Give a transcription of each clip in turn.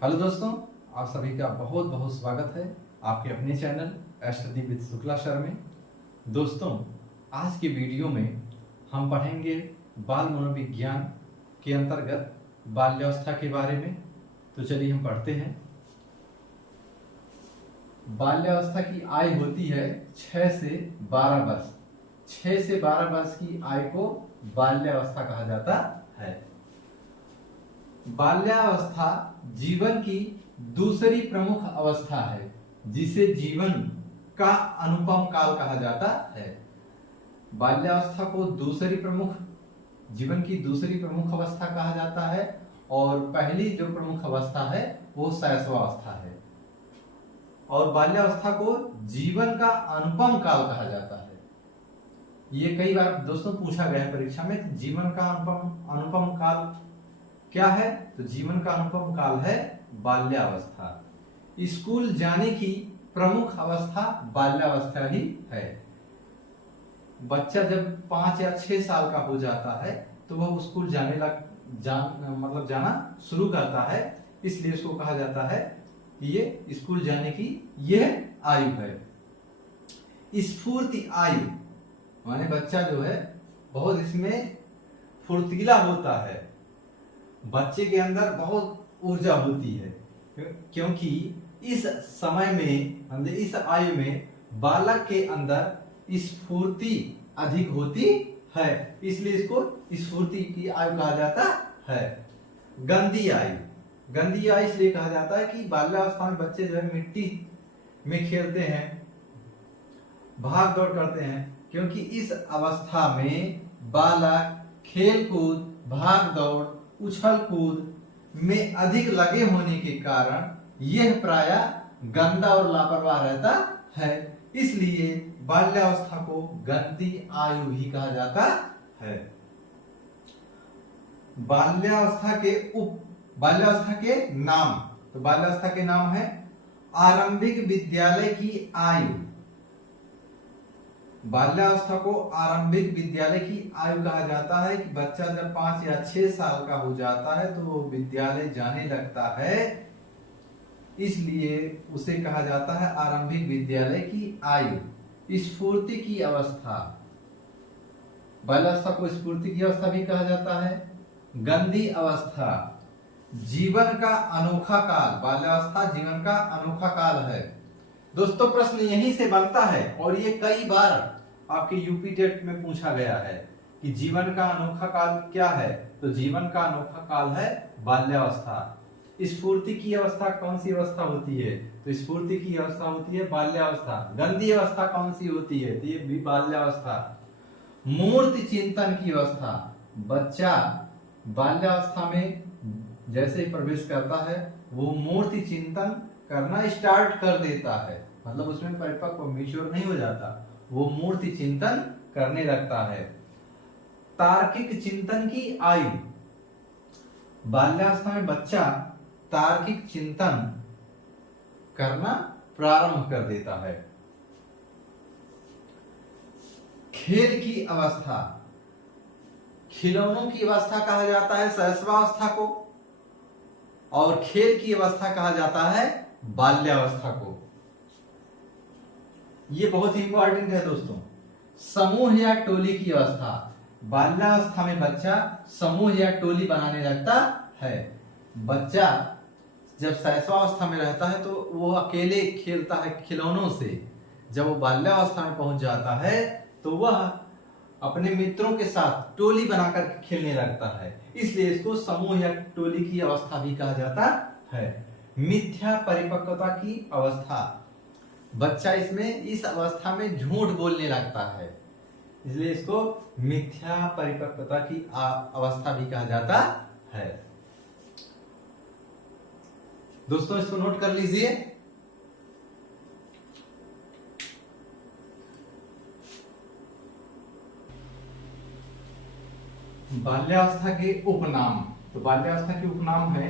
Hello दोस्तों, आप सभी का बहुत बहुत स्वागत है आपके अपने channel study with Shukla sir में। दोस्तों, आज के वीडियो में हम पढ़ेंगे बाल मनोविज्ञान के अंतर्गत बाल्यावस्था के बारे में। तो चलिए हम पढ़ते हैं। बाल्यावस्था की आयु होती है 6 से 12 वर्ष। 6 से 12 वर्ष की आयु को बाल्यावस्था कहा जाता है। बाल्यावस्था जीवन की दूसरी प्रमुख अवस्था है, जिसे जीवन का अनुपम काल कहा जाता है। बाल्यावस्था को जीवन की दूसरी प्रमुख अवस्था कहा जाता है, और पहली जो प्रमुख अवस्था है वो शैशवावस्था है। और बाल्यावस्था को जीवन का अनुपम काल कहा जाता है। ये कई बार दोस्तों पूछा गया है परीक्षा में, जीवन का अनुपम काल क्या है? तो जीवन का अनुपम काल है बाल्यावस्था। स्कूल जाने की प्रमुख अवस्था बाल्यावस्था ही है। बच्चा जब 5 या 6 साल का हो जाता है तो वह स्कूल जाना शुरू करता है, इसलिए इसको कहा जाता है ये स्कूल जाने की यह आयु है। स्फूर्ति आयु माने बच्चा जो है बहुत इसमें फुर्तीला होता है। बच्चे के अंदर बहुत ऊर्जा होती है, क्योंकि इस समय में, इस आयु में बालक के अंदर स्फूर्ति अधिक होती है, इसलिए इसको स्फूर्ति की आयु कहा जाता है। गंदी आयु इसलिए कहा जाता है कि बाल्यावस्था में बच्चे जो है मिट्टी में खेलते हैं, भाग दौड़ करते हैं, क्योंकि इस अवस्था में बालक खेल कूद, भाग दौड़, उछल कूद में अधिक लगे होने के कारण यह प्रायः गंदा और लापरवाह रहता है, इसलिए बाल्यावस्था को गंदी आयु भी कहा जाता है। बाल्यावस्था के नाम, तो बाल्यावस्था के नाम है आरंभिक विद्यालय की आयु। बाल्यावस्था को आरंभिक विद्यालय की आयु कहा जाता है कि बच्चा जब 5 या 6 साल का हो जाता है तो वो विद्यालय जाने लगता है, इसलिए उसे कहा जाता है आरंभिक विद्यालय की आयु। स्फूर्ति की अवस्था, बाल्यावस्था को स्फूर्ति की अवस्था भी कहा जाता है। गंदी अवस्था, जीवन का अनोखा काल, बाल्यावस्था जीवन का अनोखा काल है। दोस्तों, प्रश्न यहीं से बनता है, और ये कई बार आपके यूपी टेट में पूछा गया है कि जीवन का अनोखा काल क्या है? तो जीवन का अनोखा काल है बाल्यावस्था। स्फूर्ति की अवस्था कौन सी अवस्था होती है? तो स्फूर्ति की अवस्था होती है बाल्यावस्था। गंदी अवस्था कौन सी होती है? तो ये भी बाल्यावस्था। मूर्ति चिंतन की अवस्था, बच्चा बाल्यावस्था में जैसे ही प्रवेश करता है वो मूर्ति चिंतन करना स्टार्ट कर देता है, मतलब उसमें परिपक्व मैच्योर नहीं हो जाता, वो मूर्ति चिंतन करने लगता है। तार्किक चिंतन की आयु, बाल्यावस्था में बच्चा तार्किक चिंतन करना प्रारंभ कर देता है। खेल की अवस्था, खिलौनों की अवस्था कहा जाता है शैशवावस्था को, और खेल की अवस्था कहा जाता है बाल्यावस्था को। ये बहुत ही इंपॉर्टेंट है दोस्तों। समूह या टोली की अवस्था, बाल्यावस्था में बच्चा समूह या टोली बनाने लगता है। बच्चा जब शैशवावस्था में रहता है तो वो अकेले खेलता है खिलौनों से। जब वो बाल्यावस्था में पहुंच जाता है तो वह अपने मित्रों के साथ टोली बनाकर खेलने लगता है, इसलिए इसको समूह या टोली की अवस्था भी कहा जाता है। मिथ्या परिपक्वता की अवस्था, बच्चा इस अवस्था में झूठ बोलने लगता है, इसलिए इसको मिथ्या परिपक्वता की अवस्था भी कहा जाता है। दोस्तों, इसको नोट कर लीजिए। बाल्यावस्था के उपनाम, तो बाल्यावस्था के उपनाम है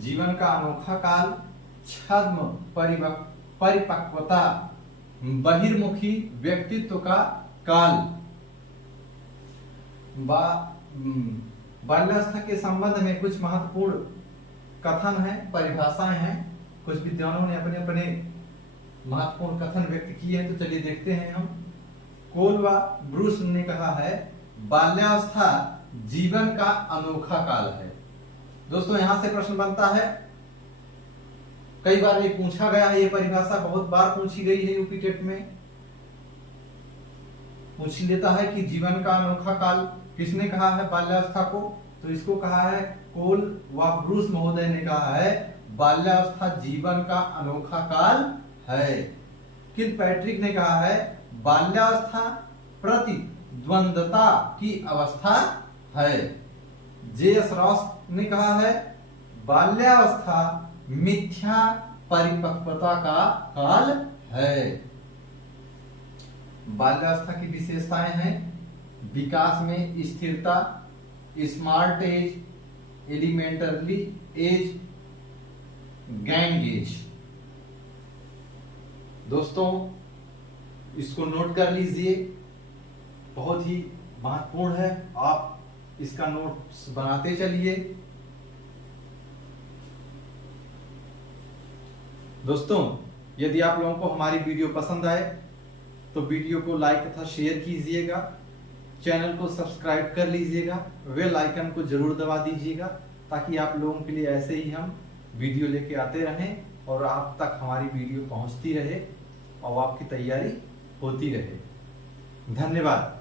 जीवन का अनोखा काल, छद्म परिपक्वता, बहिर्मुखी व्यक्तित्व का काल। बाल्यावस्था के संबंध में कुछ महत्वपूर्ण कथन है, परिभाषाएं हैं। कुछ विद्वानों ने अपने अपने महत्वपूर्ण कथन व्यक्त किए हैं, तो चलिए देखते हैं हम। कोल व ब्रूस ने कहा है, बाल्यावस्था जीवन का अनोखा काल है। दोस्तों यहां से प्रश्न बनता है, कई बार ये पूछा गया है, ये परिभाषा बहुत बार पूछी गई है यूपी टेट में। पूछ लेता है कि जीवन का अनोखा काल किसने कहा है बाल्यावस्था को, तो इसको कहा है कोल व ब्रूस महोदय ने कहा है, बाल्यावस्था जीवन का अनोखा काल है। किलपैट्रिक ने कहा है, बाल्यावस्था प्रतिद्वंदता की अवस्था है। जे.एस. रॉस ने कहा है, बाल्यावस्था मिथ्या परिपक्वता का काल है। बाल्यावस्था की विशेषताएं हैं, विकास में स्थिरता, smart age, elementary age, gang age. दोस्तों इसको नोट कर लीजिए, बहुत ही महत्वपूर्ण है, आप इसका नोट्स बनाते चलिए। दोस्तों यदि आप लोगों को हमारी वीडियो पसंद आए तो वीडियो को लाइक तथा शेयर कीजिएगा, चैनल को सब्सक्राइब कर लीजिएगा, बेल आइकन को जरूर दबा दीजिएगा, ताकि आप लोगों के लिए ऐसे ही हम वीडियो लेके आते रहें और आप तक हमारी वीडियो पहुंचती रहे और आपकी तैयारी होती रहे। धन्यवाद।